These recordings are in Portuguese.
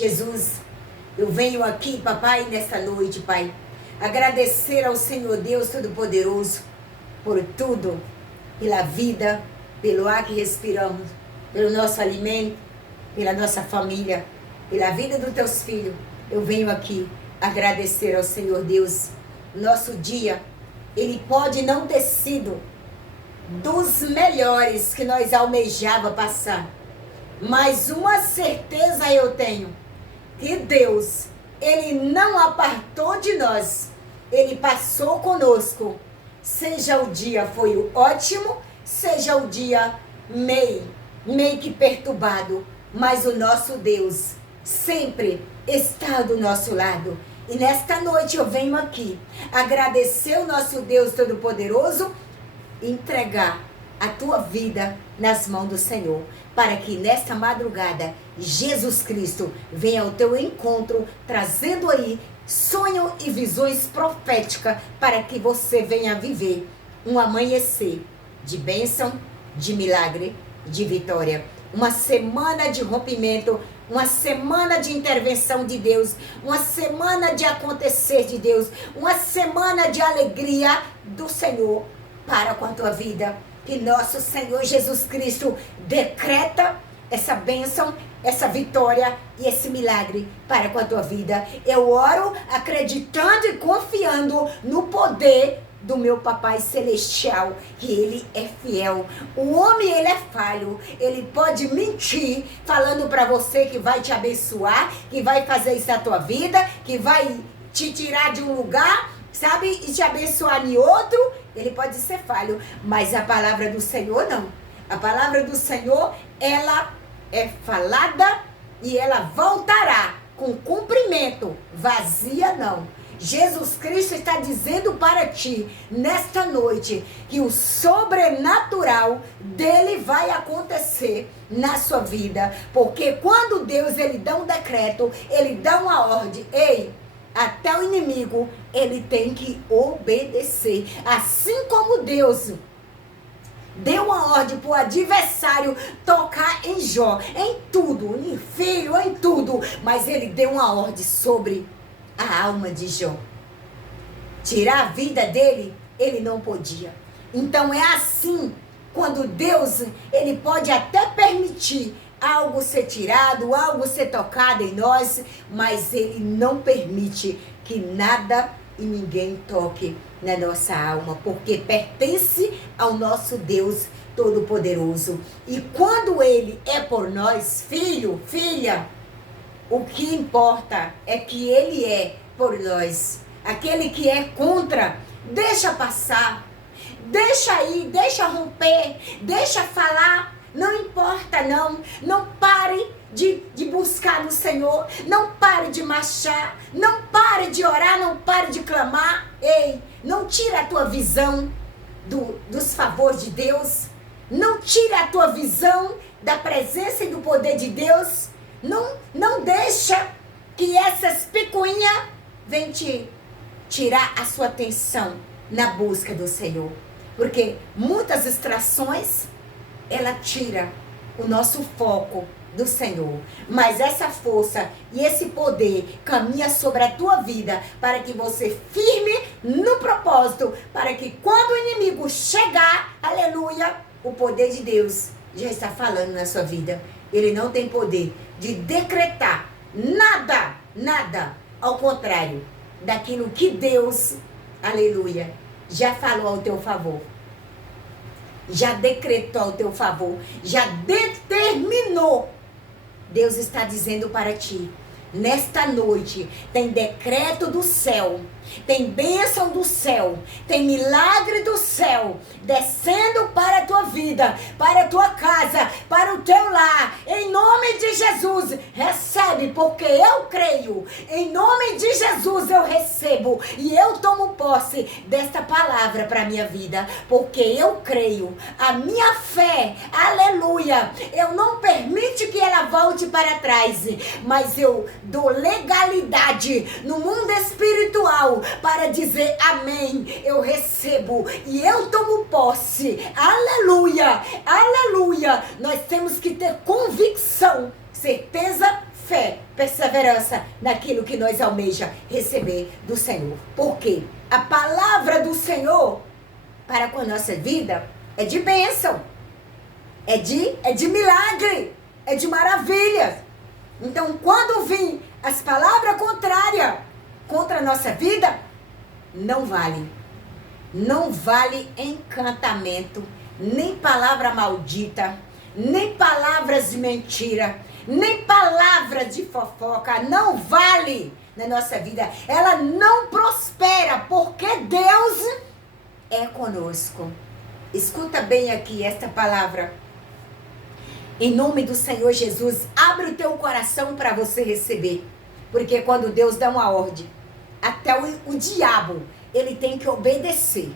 Jesus, eu venho aqui, papai, nesta noite, pai, agradecer ao Senhor Deus Todo-Poderoso por tudo, pela vida, pelo ar que respiramos, pelo nosso alimento, pela nossa família, pela vida dos teus filhos. Eu venho aqui agradecer ao Senhor Deus. Nosso dia, ele pode não ter sido dos melhores que nós almejava passar, mas uma certeza eu tenho, que Deus, ele não apartou de nós, ele passou conosco. Seja o dia foi ótimo, seja o dia meio que perturbado, mas o nosso Deus sempre está do nosso lado. E nesta noite eu venho aqui agradecer o nosso Deus Todo-Poderoso, entregar a tua vida nas mãos do Senhor, para que nesta madrugada Jesus Cristo venha ao teu encontro, trazendo aí sonho e visões proféticas, para que você venha viver um amanhecer de bênção, de milagre, de vitória. Uma semana de rompimento, uma semana de intervenção de Deus, uma semana de acontecer de Deus, uma semana de alegria do Senhor para com a tua vida. Que nosso Senhor Jesus Cristo decreta essa bênção, essa vitória e esse milagre para com a tua vida. Eu oro acreditando e confiando no poder do meu Papai Celestial, que ele é fiel. O homem, ele é falho, ele pode mentir, falando para você que vai te abençoar, que vai fazer isso na tua vida, que vai te tirar de um lugar, sabe, e te abençoar em outro. Ele pode ser falho, mas a palavra do Senhor não. A palavra do Senhor, ela é falada e ela voltará com cumprimento, vazia não. Jesus Cristo está dizendo para ti, nesta noite, que o sobrenatural dele vai acontecer na sua vida. Porque quando Deus, ele dá um decreto, ele dá uma ordem, ei, até o inimigo, ele tem que obedecer. Assim como Deus deu uma ordem para o adversário tocar em Jó, em tudo, em filho, em tudo. Mas ele deu uma ordem sobre a alma de Jó. Tirar a vida dele, ele não podia. Então é assim, quando Deus, ele pode até permitir algo ser tirado, algo ser tocado em nós, mas ele não permite que nada e ninguém toque na nossa alma, porque pertence ao nosso Deus Todo-Poderoso. E quando ele é por nós, filho, filha, o que importa é que ele é por nós. Aquele que é contra, deixa passar, deixa ir, deixa romper, deixa falar. Não importa não, não pare de buscar no Senhor, não pare de marchar, não pare de orar, não pare de clamar. Ei, não tire a tua visão dos favores de Deus, não tire a tua visão da presença e do poder de Deus. Não deixa que essas picuinhas venham te tirar a sua atenção na busca do Senhor. Porque muitas distrações, ela tira o nosso foco do Senhor. Mas essa força e esse poder caminha sobre a tua vida para que você firme no propósito, para que quando o inimigo chegar, aleluia, o poder de Deus já está falando na sua vida. Ele não tem poder de decretar nada, nada, ao contrário daquilo que Deus, aleluia, já falou ao teu favor. Já decretou ao teu favor, já determinou. Deus está dizendo para ti, nesta noite, tem decreto do céu, tem bênção do céu, tem milagre do céu, descendo para a tua vida, para a tua casa, para o teu lar, em nome de Jesus. Recebe, porque eu creio, em nome de Jesus eu recebo, e eu tomo posse desta palavra para a minha vida, porque eu creio, a minha fé, aleluia, eu não permito que ela volte para trás, mas eu dou legalidade no mundo espiritual para dizer amém, eu recebo e eu tomo posse, aleluia, aleluia. Nós temos que ter convicção, certeza, fé, perseverança naquilo que nós almeja receber do Senhor. Por quê? A palavra do Senhor para com a nossa vida é de bênção, é de milagre, é de maravilha. Então, quando vir as palavras contrárias contra a nossa vida, não vale. Não vale encantamento, nem palavra maldita, nem palavras de mentira, nem palavras de fofoca. Não vale na nossa vida. Ela não prospera, porque Deus é conosco. Escuta bem aqui esta palavra. Em nome do Senhor Jesus, abre o teu coração para você receber. Porque quando Deus dá uma ordem, até o diabo, ele tem que obedecer.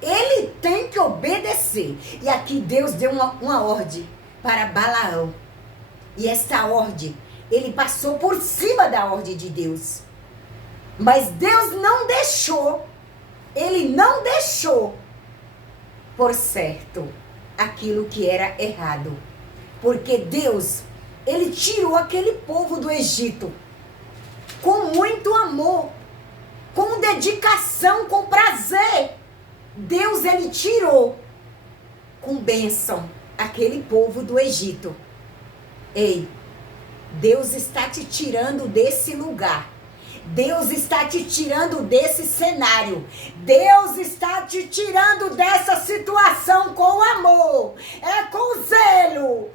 Ele tem que obedecer. E aqui Deus deu uma ordem para Balaão. E esta ordem, ele passou por cima da ordem de Deus. Mas Deus não deixou, ele não deixou por certo aquilo que era errado. Porque Deus, ele tirou aquele povo do Egito com muito amor, com dedicação, com prazer. Deus, ele tirou com bênção aquele povo do Egito. Ei, Deus está te tirando desse lugar. Deus está te tirando desse cenário. Deus está te tirando dessa situação com amor. É com zelo.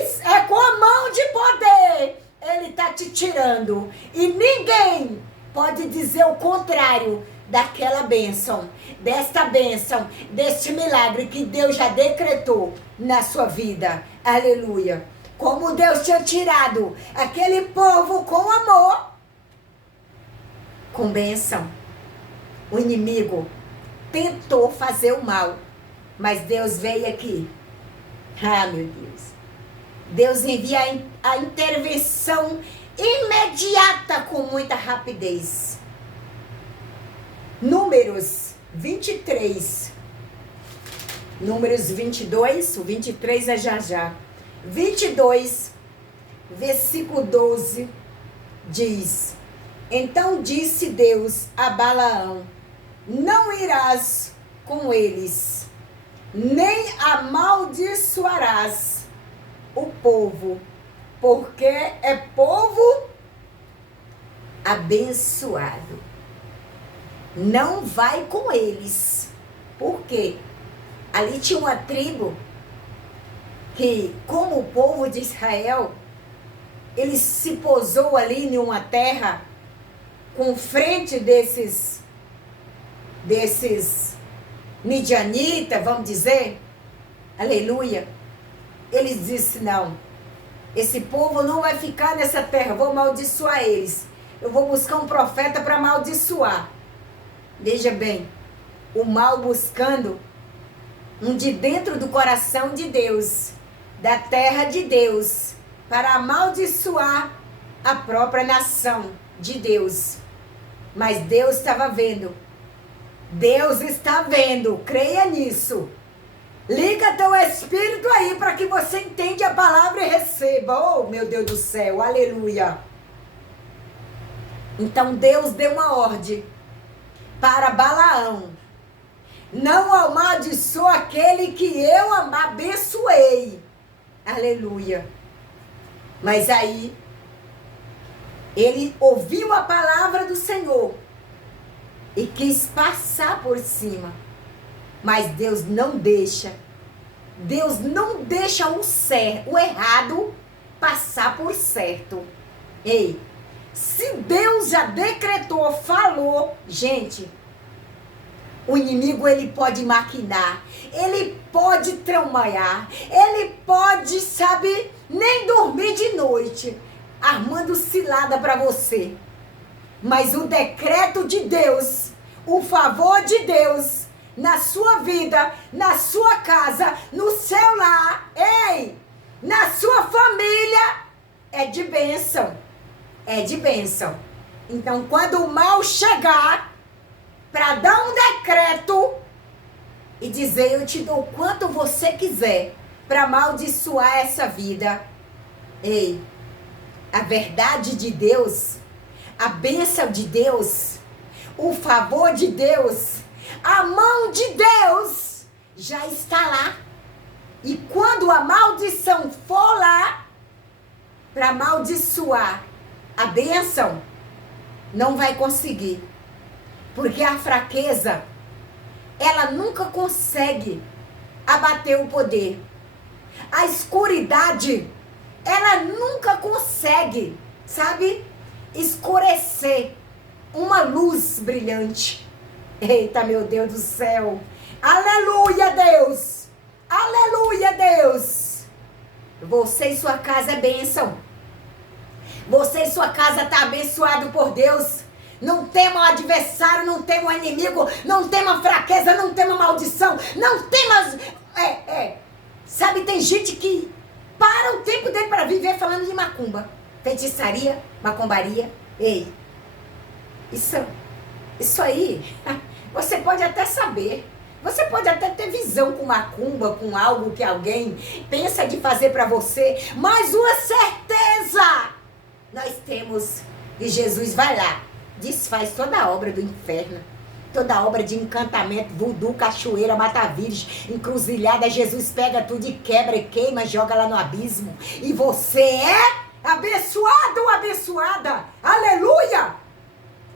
Isso, é com a mão de poder. Ele está te tirando. E ninguém pode dizer o contrário daquela bênção. Desta bênção, deste milagre que Deus já decretou na sua vida. Aleluia. Como Deus tinha tirado aquele povo com amor, com bênção. O inimigo tentou fazer o mal, mas Deus veio aqui. Ah, meu Deus. Deus envia a intervenção imediata com muita rapidez. Números 23. Números 22, o 23 é já. 22, versículo 12, diz: Então disse Deus a Balaão: Não irás com eles, nem amaldiçoarás o povo, porque é povo abençoado. Não vai com eles. Por quê? Ali tinha uma tribo que, como o povo de Israel, ele se posou ali em uma terra com frente desses midianitas, vamos dizer, aleluia. Eles disseram: não, esse povo não vai ficar nessa terra, vou amaldiçoar eles. Eu vou buscar um profeta para amaldiçoar. Veja bem, o mal buscando um de dentro do coração de Deus, da terra de Deus, para amaldiçoar a própria nação de Deus. Mas Deus estava vendo. Deus está vendo. Creia nisso. Liga teu espírito aí para que você entenda a palavra e receba. Oh, meu Deus do céu. Aleluia. Então Deus deu uma ordem para Balaão: não amaldiçoa aquele que eu abençoei. Aleluia. Mas aí ele ouviu a palavra do Senhor e quis passar por cima. Mas Deus não deixa. Deus não deixa o errado passar por certo. Ei, se Deus já decretou, falou, gente, o inimigo, ele pode maquinar, ele pode tramar, ele pode, sabe, nem dormir de noite, armando cilada para você. Mas o decreto de Deus, o favor de Deus na sua vida, na sua casa, no seu lar, ei, na sua família, é de bênção. É de bênção. Então, quando o mal chegar para dar um decreto e dizer: eu te dou quanto você quiser para amaldiçoar essa vida, ei, a verdade de Deus, a bênção de Deus, o favor de Deus, a mão de Deus já está lá. E quando a maldição for lá para amaldiçoar a bênção, não vai conseguir. Porque a fraqueza, ela nunca consegue abater o poder. A escuridade, ela nunca consegue, sabe, escurecer uma luz brilhante. Eita, meu Deus do céu. Aleluia, Deus. Aleluia, Deus. Você e sua casa é bênção. Você e sua casa está abençoado por Deus. Não tema o adversário, não tema o inimigo, não tema fraqueza, não tema maldição, não tema... Sabe, tem gente que para o tempo dele para viver falando de macumba, feitiçaria, macumbaria. Ei, isso aí, você pode até saber. Você pode até ter visão com macumba, com algo que alguém pensa de fazer para você, mas uma certeza nós temos que Jesus vai lá, desfaz toda a obra do inferno, toda a obra de encantamento, voodoo, cachoeira, mata-vírus, encruzilhada. Jesus pega tudo e quebra e queima, joga lá no abismo. E você é abençoado ou abençoada. Aleluia!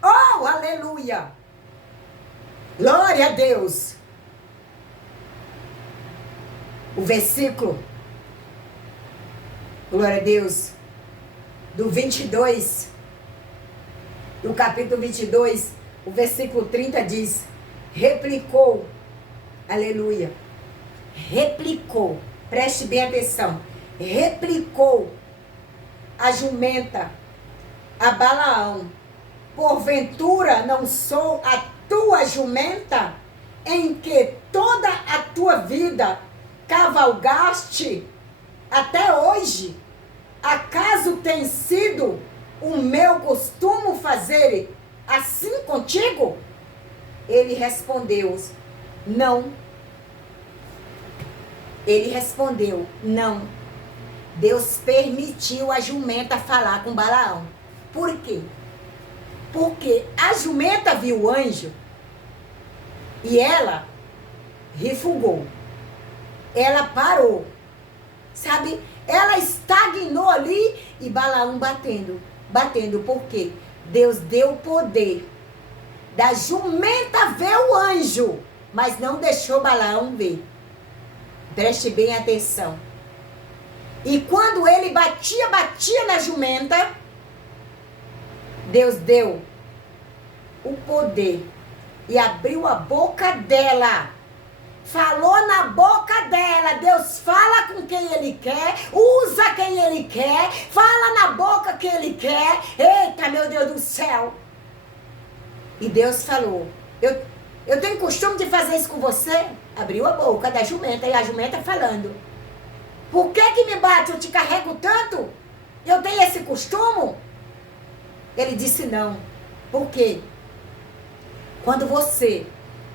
Oh, aleluia! Glória a Deus! O versículo, glória a Deus, do 22, do capítulo 22, o versículo 30 diz: replicou, aleluia, replicou, preste bem atenção, replicou a jumenta a Balaão: porventura não sou a tua jumenta, em que toda a tua vida cavalgaste até hoje? Acaso tem sido o meu costume fazer assim contigo? Ele respondeu, não. Ele respondeu, não. Deus permitiu a jumenta falar com Balaão. Por quê? Porque a jumenta viu o anjo e ela refugou. Ela parou, sabe? Ela estagnou ali e Balaão batendo. Por quê? Deus deu o poder da jumenta ver o anjo, mas não deixou Balaão ver. Preste bem atenção. E quando ele batia na jumenta, Deus deu o poder e abriu a boca dela. Falou na boca dela. Deus fala com quem Ele quer, usa quem Ele quer, fala na boca que Ele quer. Eita, meu Deus do céu. E Deus falou: eu tenho costume de fazer isso com você. Abriu a boca da jumenta e a jumenta falando: por que me bate? Eu te carrego tanto? Eu tenho esse costume? Ele disse não. Por quê? Quando você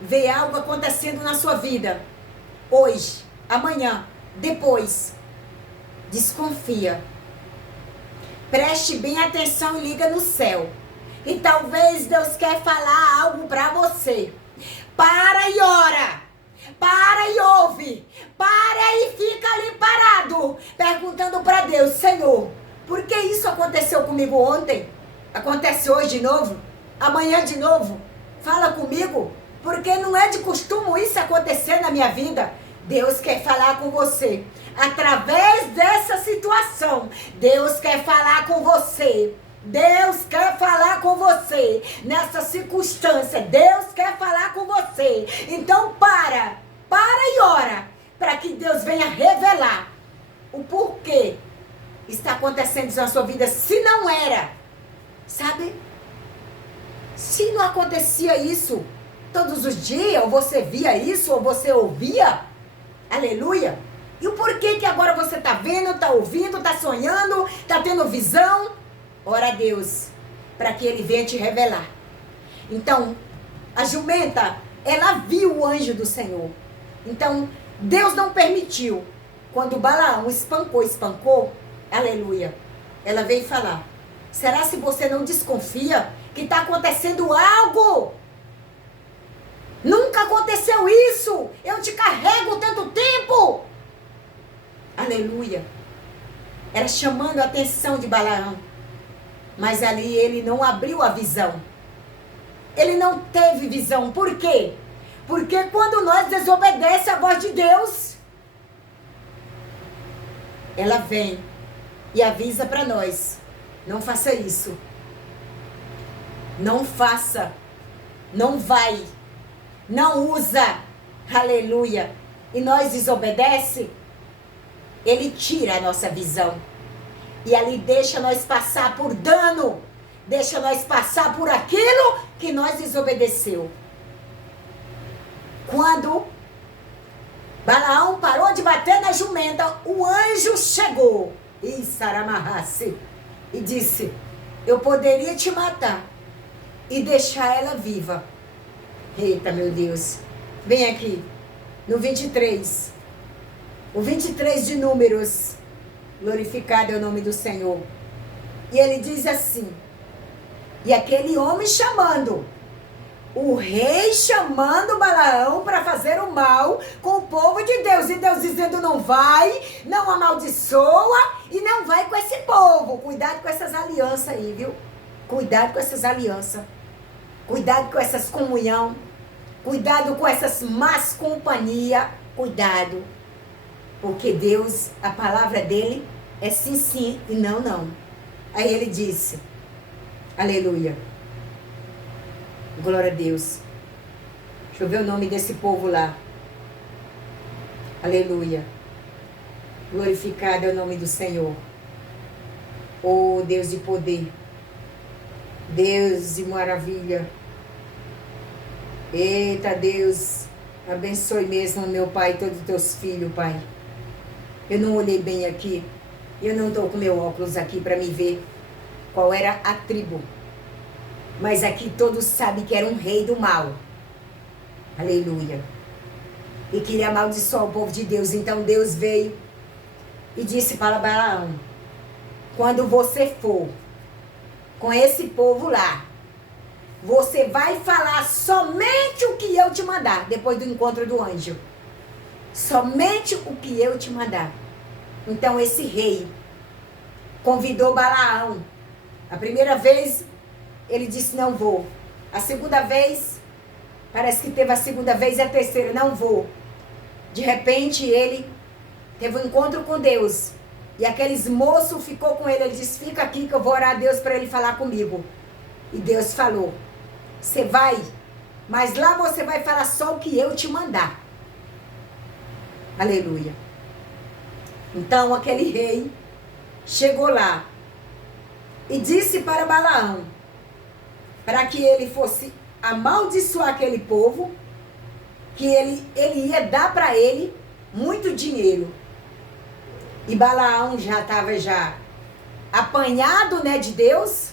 vê algo acontecendo na sua vida, hoje, amanhã, depois, desconfia. Preste bem atenção e liga no céu. E talvez Deus quer falar algo para você. Para e ora. Para e ouve. Para e fica ali parado, perguntando para Deus: Senhor, por que isso aconteceu comigo ontem? Acontece hoje de novo? Amanhã de novo? Fala comigo. Porque não é de costume isso acontecer na minha vida. Deus quer falar com você. Através dessa situação, Deus quer falar com você. Deus quer falar com você. Nessa circunstância, Deus quer falar com você. Então para e ora, para que Deus venha revelar o porquê está acontecendo isso na sua vida. Se não era, sabe? Se não acontecia isso todos os dias, ou você via isso, ou você ouvia, aleluia. E o porquê que agora você está vendo, está ouvindo, está sonhando, está tendo visão? Ora a Deus, para que Ele venha te revelar. Então, a jumenta, ela viu o anjo do Senhor. Então, Deus não permitiu. Quando Balaão espancou, aleluia, ela veio falar. Será se você não desconfia que está acontecendo algo? Nunca aconteceu isso. Eu te carrego tanto tempo. Aleluia. Era chamando a atenção de Balaão. Mas ali ele não abriu a visão. Ele não teve visão. Por quê? Porque quando nós desobedecemos a voz de Deus, ela vem e avisa para nós. Não faça isso. Não faça. Não vai. Não usa. Aleluia. E nós desobedece, ele tira a nossa visão. E ali deixa nós passar por dano. Deixa nós passar por aquilo que nós desobedeceu. Quando Balaão parou de bater na jumenta, o anjo chegou. E Saramarrace. E disse, eu poderia te matar e deixar ela viva. Eita, meu Deus. Vem aqui. No 23. O 23 de Números. Glorificado é o nome do Senhor. E ele diz assim. E aquele homem chamando. O rei chamando Balaão para fazer o mal com o povo de Deus. E Deus dizendo, não vai, não amaldiçoa e não vai com esse povo. Cuidado com essas alianças aí, viu? Cuidado com essas alianças. Cuidado com essas comunhão. Cuidado com essas más companhias. Cuidado. Porque Deus, a palavra dele é sim, sim e não, não. Aí ele disse, aleluia. Glória a Deus. Deixa eu ver o nome desse povo lá. Aleluia. Glorificado é o nome do Senhor. Oh, Deus de poder. Deus de maravilha. Eita, Deus. Abençoe mesmo, meu Pai, todos os teus filhos, Pai. Eu não olhei bem aqui. Eu não estou com meu óculos aqui para me ver qual era a tribo. Mas aqui todos sabem que era um rei do mal. Aleluia. E queria amaldiçoar o povo de Deus. Então Deus veio e disse para Balaão, quando você for com esse povo lá, você vai falar somente o que eu te mandar, depois do encontro do anjo. Somente o que eu te mandar. Então esse rei convidou Balaão. A primeira vez ele disse, não vou. A segunda vez, parece que teve a segunda vez e a terceira, não vou. De repente ele teve um encontro com Deus. E aqueles moços ficou com ele. Ele disse, fica aqui que eu vou orar a Deus para ele falar comigo. E Deus falou, você vai, mas lá você vai falar só o que eu te mandar. Aleluia. Então aquele rei chegou lá e disse para Balaão, para que ele fosse amaldiçoar aquele povo, que ele ia dar para ele muito dinheiro. E Balaão já estava apanhado, né, de Deus.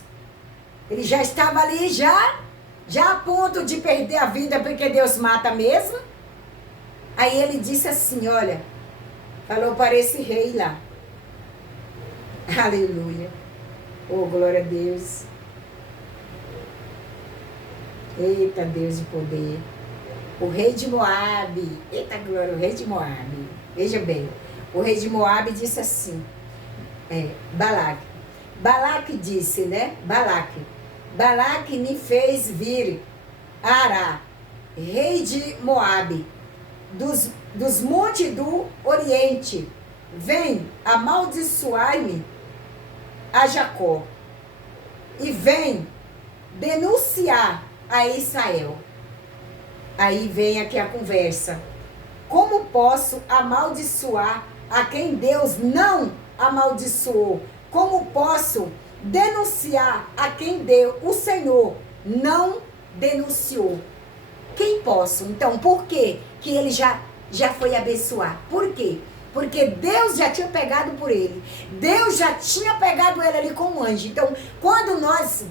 Ele já estava ali, já a ponto de perder a vida, porque Deus mata mesmo. Aí ele disse assim, olha, falou para esse rei lá. Aleluia. Oh, glória a Deus. Eita, Deus de poder. O rei de Moabe. Eita, glória, o rei de Moabe. Veja bem. O rei de Moabe disse assim. Balaque. Balaque disse, né? Balaque me fez vir Ará, rei de Moabe, dos montes do Oriente. Vem amaldiçoar-me a Jacó. E vem denunciar a Israel. Aí vem aqui a conversa. Como posso amaldiçoar a quem Deus não amaldiçoou? Como posso denunciar a quem o Senhor não denunciou? Quem posso? Então, por quê que ele já foi abençoar? Por quê? Porque Deus já tinha pegado por ele. Deus já tinha pegado ele ali com um anjo. Então, quando nós,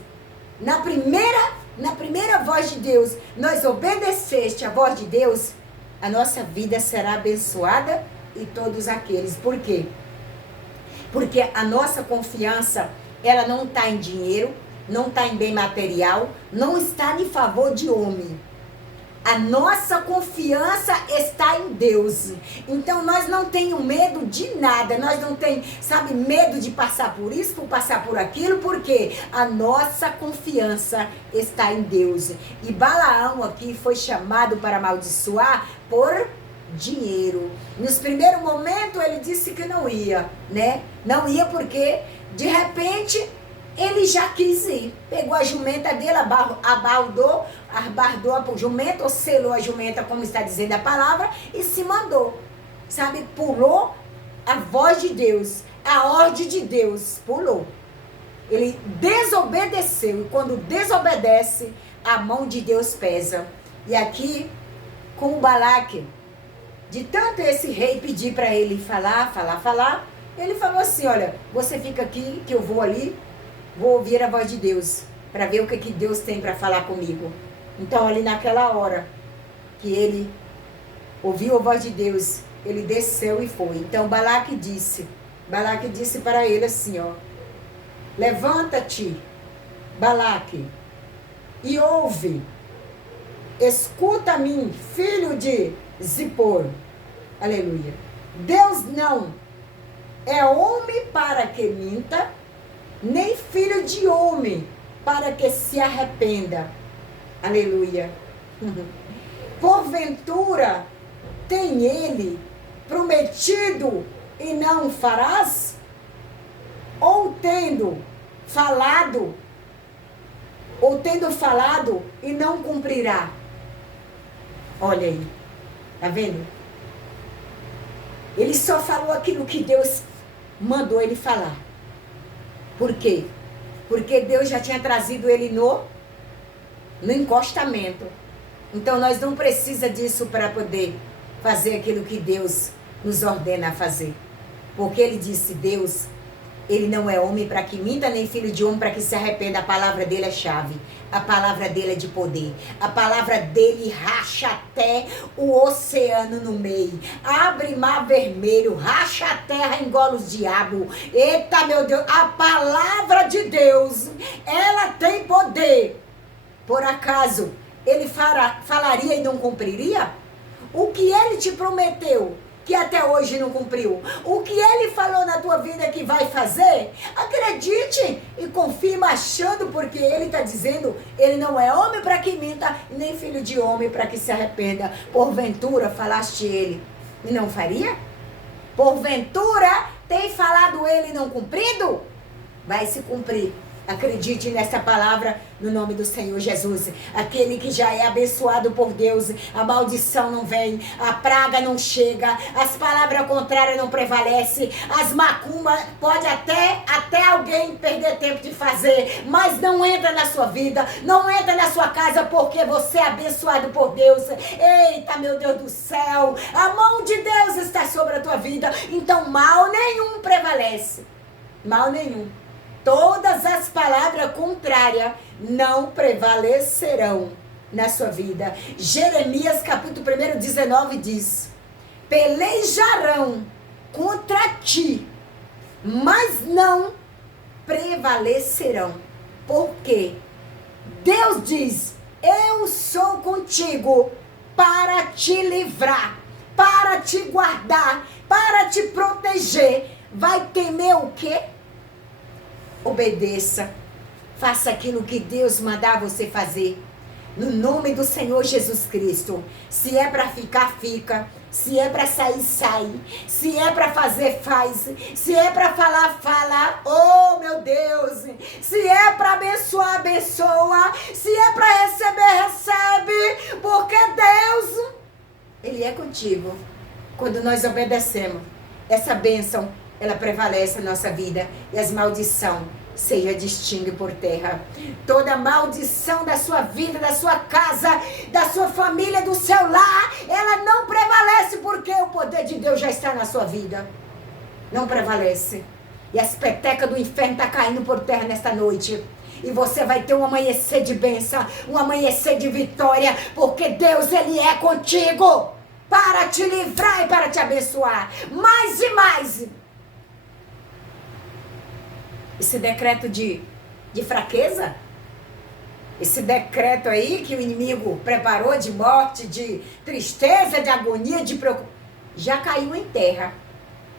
na primeira voz de Deus, nós obedeceste a voz de Deus, a nossa vida será abençoada e todos aqueles. Por quê? Porque a nossa confiança, ela não está em dinheiro, não está em bem material, não está em favor de homem. A nossa confiança está em Deus. Então nós não temos medo de nada. Nós não temos, sabe, medo de passar por isso, por passar por aquilo, porque a nossa confiança está em Deus. E Balaão aqui foi chamado para amaldiçoar por dinheiro. Nos primeiros momentos ele disse que não ia, né? Não ia porque de repente ele já quis ir. Pegou a jumenta dele, abardou a jumenta, ou selou a jumenta, como está dizendo a palavra, e se mandou. Sabe, pulou a voz de Deus, a ordem de Deus, pulou. Ele desobedeceu, e quando desobedece, a mão de Deus pesa. E aqui, com o Balaque, de tanto esse rei pedir para ele falar, ele falou assim, olha, você fica aqui, que eu vou ali, vou ouvir a voz de Deus, para ver o que Deus tem para falar comigo. Então, ali naquela hora que ele ouviu a voz de Deus, ele desceu e foi. Então, Balaque disse para ele assim, ó, levanta-te, Balaque, e ouve, escuta-me, filho de Zippor. Aleluia. Deus não é homem para que minta, nem filho de homem para que se arrependa. Aleluia. Porventura tem ele prometido e não farás? Ou tendo falado e não cumprirá? Olha aí, tá vendo? Ele só falou aquilo que Deus mandou ele falar. Por quê? Porque Deus já tinha trazido ele no encostamento. Então nós não precisamos disso para poder fazer aquilo que Deus nos ordena a fazer. Porque ele disse, Deus, ele não é homem para que minta, nem filho de homem para que se arrependa. A palavra dele é chave. A palavra dele é de poder. A palavra dele racha até o oceano no meio. Abre mar vermelho, racha a terra, engole os diabos. Eita, meu Deus, a palavra de Deus, ela tem poder. Por acaso, ele falaria e não cumpriria? O que ele te prometeu, que até hoje não cumpriu, o que ele falou na tua vida que vai fazer, acredite e confirma achando, porque ele está dizendo, ele não é homem para que minta, nem filho de homem para que se arrependa. Porventura falaste ele e não faria? Porventura tem falado ele e não cumprido? Vai se cumprir. Acredite nessa palavra no nome do Senhor Jesus. Aquele que já é abençoado por Deus, a maldição não vem, a praga não chega, as palavras contrárias não prevalecem, as macumbas pode até alguém perder tempo de fazer, mas não entra na sua vida, não entra na sua casa, porque você é abençoado por Deus. Eita, meu Deus do céu, a mão de Deus está sobre a tua vida, então mal nenhum prevalece, mal nenhum. Todas as palavras contrárias não prevalecerão na sua vida. Jeremias capítulo 1, 19 diz, pelejarão contra ti, mas não prevalecerão. Porque Deus diz, eu sou contigo para te livrar, para te guardar, para te proteger. Vai temer o quê? Obedeça, faça aquilo que Deus mandar você fazer, no nome do Senhor Jesus Cristo. Se é para ficar, fica. Se é para sair, sai. Se é para fazer, faz. Se é para falar, fala. Oh, meu Deus. Se é para abençoar, abençoa. Se é para receber, recebe. Porque Deus, Ele é contigo. Quando nós obedecemos, essa bênção, ela prevalece na nossa vida, e as maldições seja extingue por terra. Toda maldição da sua vida, da sua casa, da sua família, do seu lar, ela não prevalece, porque o poder de Deus já está na sua vida. Não prevalece. E as petecas do inferno estão caindo por terra nesta noite. E você vai ter um amanhecer de bênção, um amanhecer de vitória, porque Deus, Ele é contigo, para te livrar e para te abençoar, mais e mais. Esse decreto de fraqueza, esse decreto aí que o inimigo preparou de morte, de tristeza, de agonia, de preocupação, já caiu em terra.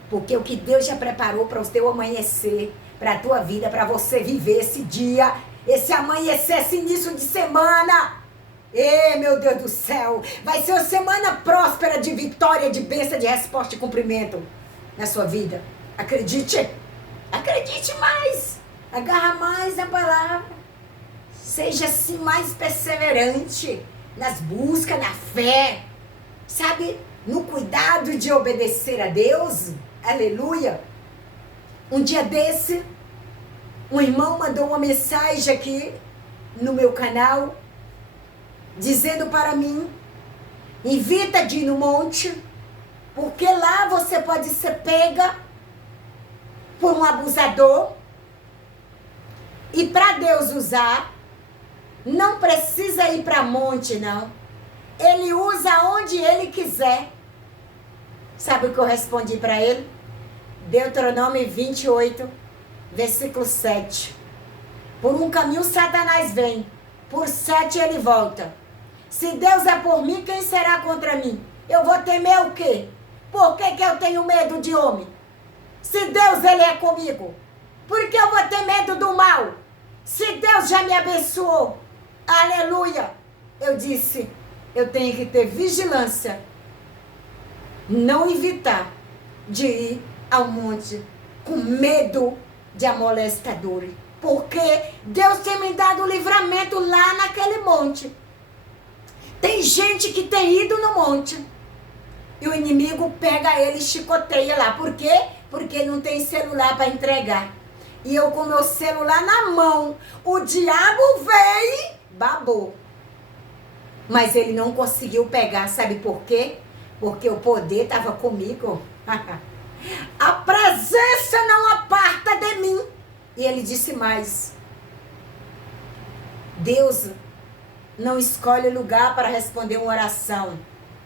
Porque o que Deus já preparou para o teu amanhecer, para a tua vida, para você viver esse dia, esse amanhecer, esse início de semana. Meu Deus do céu, vai ser uma semana próspera de vitória, de bênção, de resposta e cumprimento na sua vida. Acredite, acredite mais, agarra mais na palavra. Seja assim mais perseverante nas buscas, na fé, sabe? No cuidado de obedecer a Deus. Aleluia. Um dia desse, um irmão mandou uma mensagem aqui no meu canal, dizendo para mim, evita de ir no monte, porque lá você pode ser pega por um abusador. E para Deus usar, não precisa ir para monte, não. Ele usa onde ele quiser. Sabe o que eu respondi para ele? Deuteronômio 28, versículo 7. Por um caminho Satanás vem, por 7 ele volta. Se Deus é por mim, quem será contra mim? Eu vou temer o quê? Por que eu tenho medo de homem? Se Deus ele é comigo, por que eu vou ter medo do mal? Se Deus já me abençoou, aleluia. Eu disse, eu tenho que ter vigilância, não evitar de ir ao monte com medo de amolestadores, porque Deus tem me dado livramento lá naquele monte. Tem gente que tem ido no monte e o inimigo pega ele e chicoteia lá. Por quê? Porque não tem celular para entregar. E eu com meu celular na mão, o diabo veio e babou. Mas ele não conseguiu pegar, sabe por quê? Porque o poder estava comigo. A presença não aparta de mim. E ele disse mais, Deus não escolhe lugar para responder uma oração.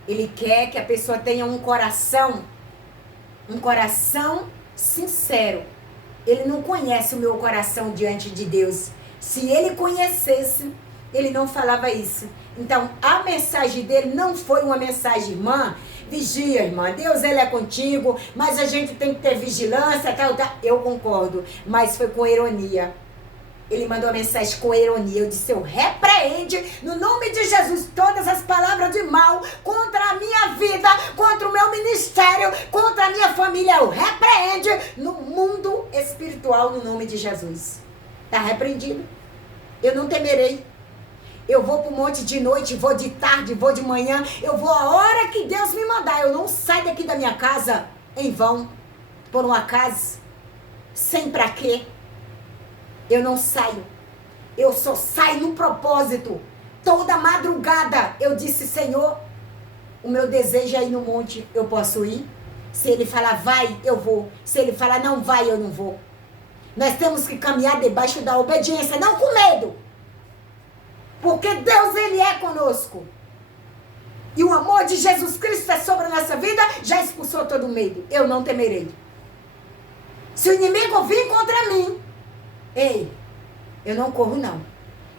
Ele quer que a pessoa tenha um coração sincero. Ele não conhece o meu coração diante de Deus. Se ele conhecesse, ele não falava isso. Então, a mensagem dele não foi uma mensagem, irmã, vigia, irmã, Deus ele é contigo, mas a gente tem que ter vigilância, tal. Eu concordo, mas foi com ironia. Ele mandou a mensagem com ironia. Eu disse, eu repreende no nome de Jesus todas as palavras de mal contra a minha vida, contra o meu ministério, contra a minha família. Eu repreende no mundo espiritual no nome de Jesus. Está repreendido. Eu não temerei. Eu vou para o monte de noite, vou de tarde, vou de manhã. Eu vou a hora que Deus me mandar. Eu não saio daqui da minha casa em vão, por um acaso, sem pra quê. Eu não saio. Eu só saio no propósito. Toda madrugada eu disse, Senhor, o meu desejo é ir no monte. Eu posso ir? Se ele falar vai, eu vou. Se ele falar não vai, eu não vou. Nós temos que caminhar debaixo da obediência, não com medo. Porque Deus, ele é conosco. E o amor de Jesus Cristo é sobre a nossa vida, já expulsou todo medo. Eu não temerei. Se o inimigo vir contra mim, ei, eu não corro não.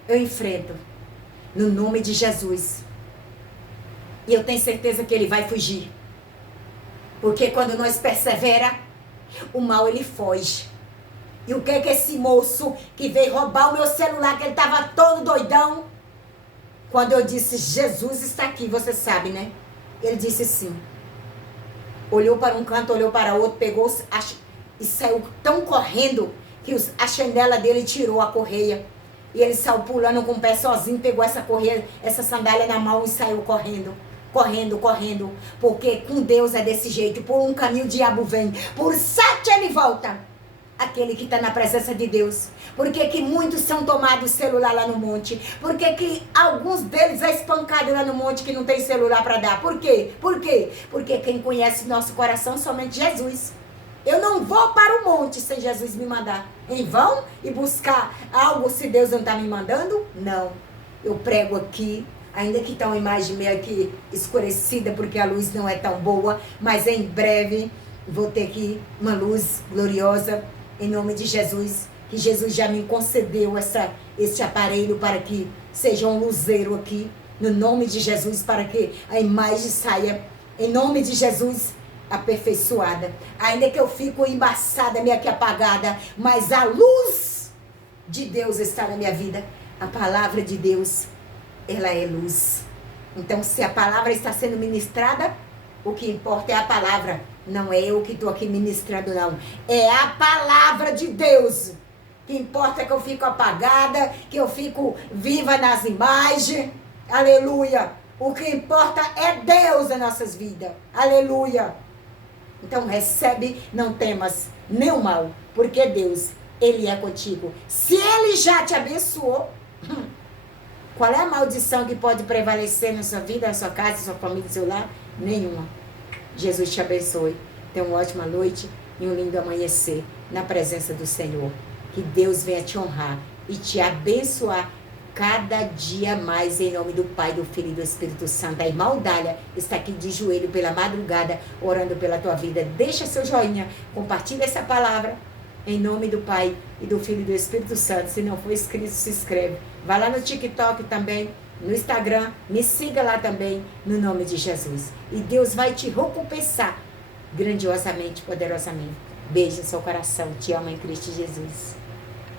Eu enfrento. No nome de Jesus. E eu tenho certeza que ele vai fugir. Porque quando nós persevera, o mal ele foge. E o que é que esse moço que veio roubar o meu celular, que ele estava todo doidão, quando eu disse, Jesus está aqui, você sabe, né? Ele disse sim. Olhou para um canto, olhou para outro, pegou e saiu tão correndo que a chandela dele tirou a correia. E ele saiu pulando com o pé sozinho, pegou essa correia, essa sandália na mão e saiu correndo. Correndo, correndo. Porque com Deus é desse jeito. Por um caminho o diabo vem. Por 7 ele volta. Aquele que está na presença de Deus. Por que que muitos são tomados celular lá no monte? Por que que alguns deles é espancado lá no monte que não tem celular para dar? Por quê? Por quê? Porque quem conhece nosso coração somente Jesus. Eu não vou para o monte sem Jesus me mandar. Em vão e buscar algo se Deus não está me mandando? Não. Eu prego aqui, ainda que está uma imagem meio aqui escurecida, porque a luz não é tão boa, mas em breve vou ter aqui uma luz gloriosa, em nome de Jesus, que Jesus já me concedeu esse aparelho para que seja um luzeiro aqui, no nome de Jesus, para que a imagem saia, em nome de Jesus, aperfeiçoada. Ainda que eu fico embaçada, meio que apagada, mas a luz de Deus está na minha vida. A palavra de Deus, ela é luz. Então, se a palavra está sendo ministrada, o que importa é a palavra. Não é eu que estou aqui ministrando, não. É a palavra de Deus. O que importa é que eu fico apagada, que eu fico viva nas imagens. Aleluia. O que importa é Deus nas nossas vidas. Aleluia. Então recebe, não temas nenhum mal, porque Deus, Ele é contigo. Se Ele já te abençoou, qual é a maldição que pode prevalecer na sua vida, na sua casa, na sua família, no seu lar? Nenhuma. Jesus te abençoe. Tenha uma ótima noite e um lindo amanhecer na presença do Senhor. Que Deus venha te honrar e te abençoar cada dia mais, em nome do Pai, do Filho e do Espírito Santo. A irmã Odália está aqui de joelho pela madrugada, orando pela tua vida. Deixa seu joinha, compartilha essa palavra, em nome do Pai e do Filho e do Espírito Santo. Se não for inscrito, se inscreve. Vai lá no TikTok também, no Instagram, me siga lá também, no nome de Jesus. E Deus vai te recompensar grandiosamente, poderosamente. Beijo no seu coração, te amo em Cristo Jesus.